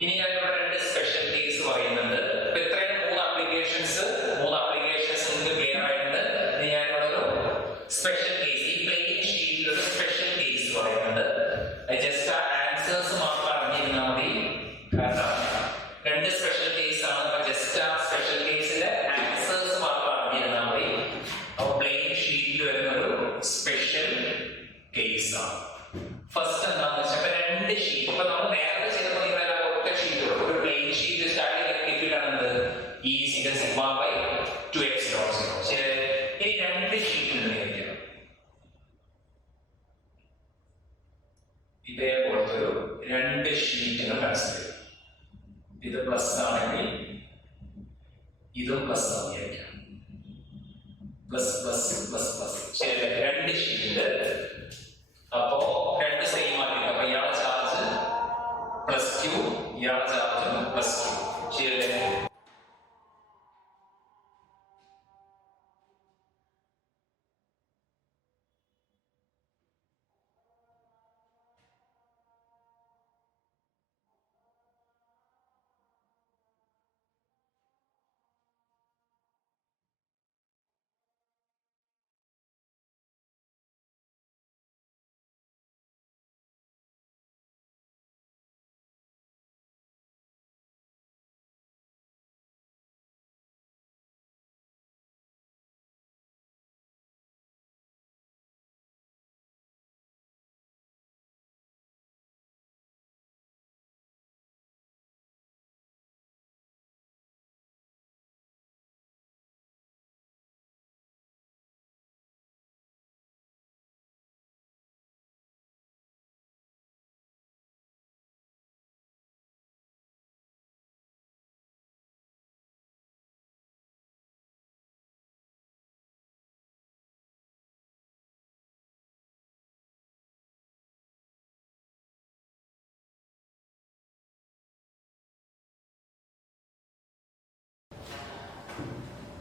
ഇനി ഞാൻ ഇവിടെ രണ്ട് സ്പെഷ്യൽ കേസ് പറയുന്നുണ്ട്. ഇപ്പൊ ഇത്രയും മൂന്ന് ആപ്ലിക്കേഷൻസ് നിങ്ങൾക്ക് ക്ലിയർ ആയിട്ടുണ്ട്. ഇനി ഞാൻ ഇവിടെ ഒരു സ്പെഷ്യൽ കേസ്, ഈ പ്ലെയിൻ ഷീറ്റിൽ ഒരു സ്പെഷ്യൽ കേസ് പറയുന്നുണ്ട്. ജസ്റ്റ് ആ ആൻസേഴ്സ് മാത്രം അറിഞ്ഞിരുന്നാൽ മതി. കാരണം രണ്ട് സ്പെഷ്യൽ കേസ് ആണ്. ജസ്റ്റ് ആ സ്പെഷ്യൽ കേസിലെ ആൻസേഴ്സ് മാത്രം അറിഞ്ഞിരുന്നാൽ മതി. അപ്പൊ പ്ലെയിൻ ഷീറ്റിൽ വരുന്ന ഒരു സ്പെഷ്യൽ കേസ് ആണ്. ഫസ്റ്റ് എന്താണെന്ന് വെച്ചാൽ രണ്ട് ഷീറ്റ്. ഇപ്പൊ നമ്മൾ നേരത്തെ ചെയ്തപ്പോൾ നിങ്ങളെ ഒറ്റ ഷീറ്റ് ഒരു പ്ലെയിൻ ഷീറ്റ് സ്റ്റാൻഡിംഗ് ഇലക്ട്രിക് ആണെന്നത് E is equal to sigma by 2 epsilon 0. ശരി? ഇനി രണ്ട് ഷീറ്റ് നിർണ്ണയിക്കണം. ഇതേപോലത്തെ ഒരു രണ്ട് ഷീറ്റുകൾ കൺസിഡർ ചെയ്യും. ഇത് പ്ലസ് ആണെങ്കിൽ ഇതും പ്ലസ് ആയിരിക്കാം. Plus plus plus plus. ശരി? രണ്ട് ഷീറ്റ്. അപ്പോ രണ്ട് സെയിം ആയിരിക്കും. അപ്പൊ ഇയാളെ ചാർജ് +q, ഇയാളെ ചാർജ് +q. ശരിയല്ലേ?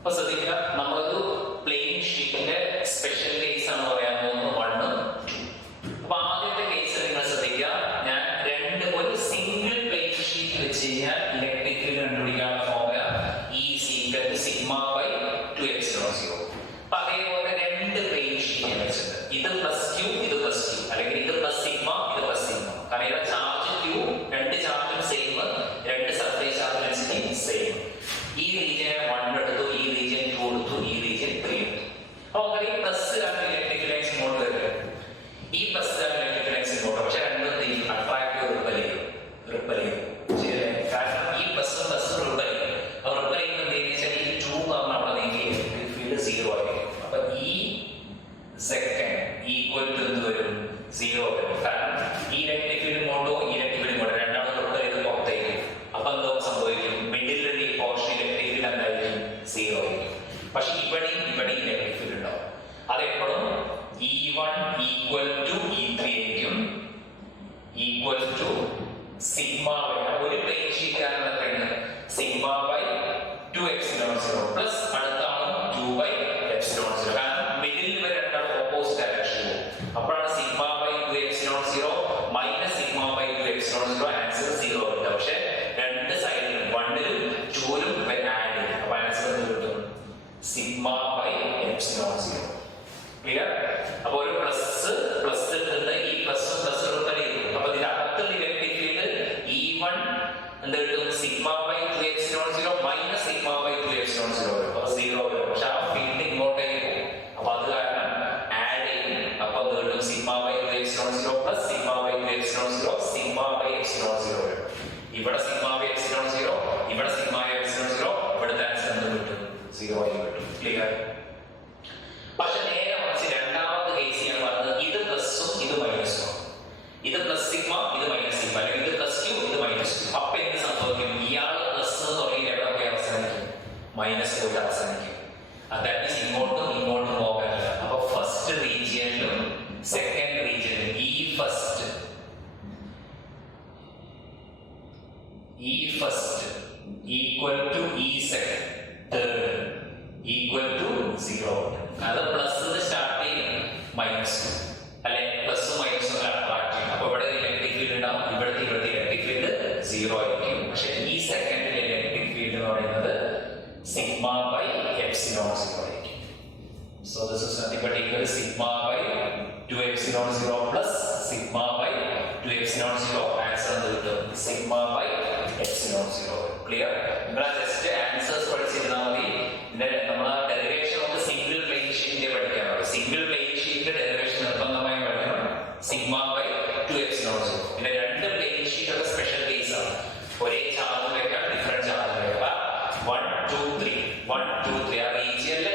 അപ്പൊ ശ്രദ്ധിക്കുക, നമ്മളൊരു പ്ലെയിൻ ഷീറ്റിന്റെ സ്പെഷ്യൽ കേസ് ആണ് പറയാൻ പോകുന്നത് 1, 2. അപ്പൊ ആദ്യത്തെ കേസ് നിങ്ങൾ ശ്രദ്ധിക്കുക, ഞാൻ ഒരു സിംഗിൾ പ്ലെയിൻ ഷീറ്റ് വെച്ച് കഴിഞ്ഞാൽ ഇലക്ട്രിക് ഫീൽഡ് കണ്ടുപിടിക്കാനുള്ള ഫോർമുല E = σ/2ε0. അപ്പൊ അതേപോലെ രണ്ട് പ്ലെയിൻ ഷീറ്റ് വെച്ചിട്ട് ഇത് +q ഇത് +q, അല്ലെങ്കിൽ ഇത് +σ ഇത് +σ. കാരണം ഇവിടെ ചാർജ് q, രണ്ട് ചാർജും സെയിം, രണ്ട് സർഫേസ് ചാർജ് ഡെൻസിറ്റി സെയിം. ഈ റീജിയൻ 1 എടുത്തു, ഈ റീജിയൻ 2 എടുത്തു, ഈ റീജിയൻ 3 എടുത്തു. അപ്പൊ ഈ പ്ലസ് ആണ് ഇലക്ട്രിക് ലൈൻസ് ഇങ്ങോട്ട് വരുന്നത്, ഈ പ്ലസ് ആണ് ഇലക്ട്രിക് ലൈൻസ് ഇങ്ങോട്ട്. പക്ഷെ രണ്ടും അട്രാക്റ്റീവ് റിപ്പൽ ചെയ്യും. കാരണം ഈ പ്ലസും റിപ്പൽ ചെയ്യും. അപ്പൊ റിപ്പൽ ചെയ്യുന്നത് എന്താണെന്ന് വെച്ചാൽ ഈ 2 കാരണം അവിടെ നീക്കി ഇലക്ട്രിക് ഫീൽഡ് 0 ആയിരിക്കും. അപ്പൊ ഈ സെക്കൻഡ് ഈക്വൽ ടു എന്ത് വരും? 0 വരും. കാരണം ഈ ഇലക്ട്രിക് ഫീൽഡ് ഇങ്ങോട്ടോ ഇലക്ട്രിക് ഫീൽഡ് ഇങ്ങോട്ടോ രണ്ടാമത് റിപ്പൽ ചെയ്ത് പുറത്തേക്ക്. അപ്പൊ എന്തോ സംഭവിക്കും? മിഡിലുള്ള ഈ പോർഷൻ ഇലക്ട്രിക് ഫീൽഡ് എന്തായിരിക്കും? 0 ആയിരിക്കും. പക്ഷെ ഇവിടെ ഇലക്ട്രിക് ഫീൽഡ് ഉണ്ടാവും. അതെപ്പോഴും E1 ഈക്വൽ ടു E3 ആയിരിക്കും, ഈക്വൽ ടു സിഗ്മ ബൈ ഒരു പ്ലെയിൻ ഷീറ്റ് ആണ് പറയുന്നത് σ/2ε0 പ്ലസ് അടുത്താണ് 2/ε0. കാരണം മിഡിൽ വരെ രണ്ടാണ് ഓപ്പോസിറ്റ് ഡയറക്ഷൻ പോകും. അപ്പോഴാണ് σ/2ε0 മൈനസ് σ/2ε0 ആൻസർ 0 കിട്ടുക. പക്ഷെ രണ്ട് സൈഡിലും 1ലും 2ലും ആഡ് ചെയ്യും. അപ്പൊ ആൻസർ കിട്ടും σ/ε0. ക്ലിയർ? അപ്പൊ ഒരു പ്ലസ് എടുത്തിട്ട് ഈ പ്ലസും റിപ്പൽ ചെയ്തു. അപ്പൊ ഇതിന്റെ അകത്തുള്ള ഇലക്ട്രിക് ഫീൽഡ് E1 എന്ത് കിട്ടും? σ/2ε0 മൈനസ് σ/2ε0 വരും. അപ്പൊ 0 വരും. പക്ഷെ ആ ഫീൽഡ് ഇങ്ങോട്ടേക്ക് പോകും. അപ്പൊ അത് കാരണം ആഡ് ചെയ്യും. അപ്പൊ അത് കിട്ടും σ/2ε0 പ്ലസ് σ/2ε0 σ/ε0 വരും. ഇവിടെ σ/ε0, ഇവിടെ σ/ε0, ഇവിടുത്തെ ആൻസർ എന്ത് കിട്ടും? 0 ആയി കിട്ടും. ക്ലിയർ? പക്ഷെ നേരെ മറിച്ച് രണ്ടാമത്തെ കേസ് ഞാൻ പറഞ്ഞത് ഇത് പ്ലസും ഇത് മൈനസും, ഇത് പ്ലസ് സിഗ്മ ഇത് മൈനസ് സിഗ്മ, അല്ലെങ്കിൽ ഇത് +q ഇത് -q. അപ്പൊ എന്ത് സംഭവിക്കും? ഇയാൾ പ്ലസ് എന്ന് തുടങ്ങി എവിടെയൊക്കെ അവസാനിക്കും? മൈനസ് പോയിട്ട് അവസാനിക്കും. അതായത് ഇങ്ങോട്ടും പോകാനില്ല. അപ്പൊ ഫസ്റ്റ് റീജിയനിലും സെക്കൻഡ് റീജിയനിലും first equal to second, third equal to 0. അത് പ്ലസ് സ്റ്റാർട്ട് ചെയ്യും, മൈനസ് അല്ലെ, പ്ലസും മൈനസും അട്രാക്ട് ചെയ്യും. അപ്പൊ ഇവിടെ ഇലക്ട്രിക് ഫീൽഡ് ഉണ്ടാവും, ഇവിടുത്തെ ഇലക്ട്രിക് ഫീൽഡ് 0 ആയിരിക്കും. പക്ഷെ ഈ സെക്കൻഡിലെ ഇലക്ട്രിക് ഫീൽഡ് എന്ന് പറയുന്നത് σ/ε0 ആയിരിക്കും. So this is nothing but equal σ/2ε0 plus σ/2ε0. Answer എന്ത് കിട്ടും? σ/ε0. ക്ലിയർ? നിങ്ങൾ ജസ്റ്റ് ആൻസേഴ്സ് പഠിച്ചിരുന്നാൽ മതി. നമ്മളെ ഡെറിവേഷൻ നമുക്ക് സിംഗിൾ പ്ലെയിൻ ഷീറ്റിന്റെ പഠിക്കാനുള്ളൂ. സിംഗിൾ പ്ലെയിൻ ഷീറ്റിന്റെ ഡെറിവേഷൻ നിർബന്ധമായും പഠിക്കണം, σ/2ε0. പിന്നെ രണ്ട് പ്ലെയിൻ ഷീറ്റ് ഒക്കെ സ്പെഷ്യൽ കേസ് ആണ്. ഒരേ ചാർജ് വെക്കാം, ഡിഫറെന്റ് ചാർജ് വെക്കാം. 1, 2, 3 ആ റീജിയനിലെ